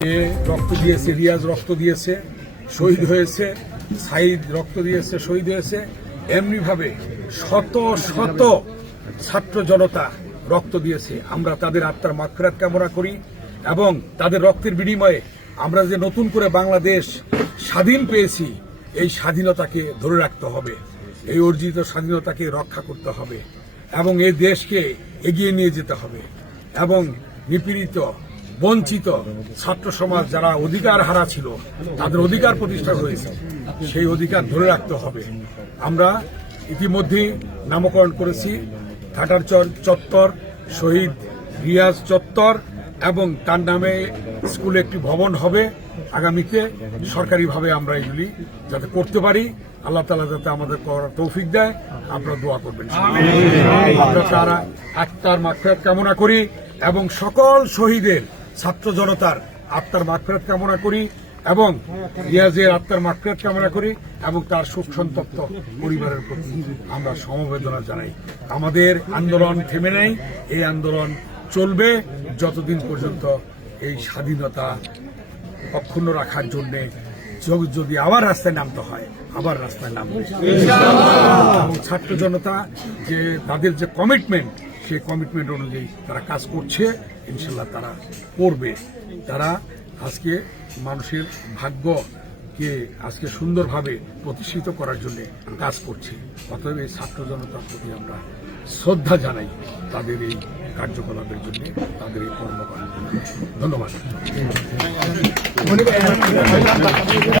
রক্ত দিয়েছে, রিয়াজ রক্ত দিয়েছে, শহীদ হয়েছে, সাইদ রক্ত দিয়েছে, শহীদ হয়েছে। এমনিভাবে শত শত ছাত্র জনতা রক্ত দিয়েছে। আমরা তাদের আত্মার মাগফিরাত কামনা করি এবং তাদের রক্তের বিনিময়ে আমরা যে নতুন করে বাংলাদেশ স্বাধীন পেয়েছি, এই স্বাধীনতাকে ধরে রাখতে হবে, এই অর্জিত স্বাধীনতাকে রক্ষা করতে হবে এবং এই দেশকে এগিয়ে নিয়ে যেতে হবে এবং নিপীড়িত বঞ্চিত ছাত্র সমাজ যারা অধিকার হারা ছিল তাদের অধিকার প্রতিষ্ঠা হয়েছে, সেই অধিকার ধরে রাখতে হবে। আমরা ইতিমধ্যেই নামকরণ করেছি ঘাটার চত্বর, শহীদ রিয়াজ চত্বর এবং তার নামে স্কুলে একটি ভবন হবে আগামীতে। সরকারিভাবে আমরা এগুলি যাতে করতে পারি, আল্লাহ তাআলা যাতে আমাদের করার তৌফিক দেয়, আপনারা দোয়া করবেন। আমরা তারা আত্মার মাগফিরাত কামনা করি এবং সকল শহীদের ছাত্র জনতার আত্মার মাগফিরাত কামনা করি এবং রিয়াজের আত্মার মাগফিরাত কামনা করি এবং তার শোক সন্তপ্ত পরিবারের প্রতি আমরা সমবেদনা জানাই। আমাদের আন্দোলন থেমে নেই, এই আন্দোলন চলবে যতদিন পর্যন্ত এই স্বাধীনতা অক্ষুণ্ণ রাখার জন্য যদি আবার রাস্তায় নামতে হয় আবার রাস্তায় নামবে। এবং ছাত্র জনতা যে তাদের যে কমিটমেন্ট, সেই কমিটমেন্ট অনুযায়ী তারা কাজ করছে, ইনশাল্লাহ তারা করবে। তারা আজকে মানুষের ভাগ্যকে আজকে সুন্দরভাবে প্রতিষ্ঠিত করার জন্য কাজ করছে। অতএব এই ছাত্র জনতার প্রতি আমরা শ্রদ্ধা জানাই তাদের এই কার্যকলাপের জন্য, তাদের এই কর্মকাণ্ডের জন্য। ধন্যবাদ।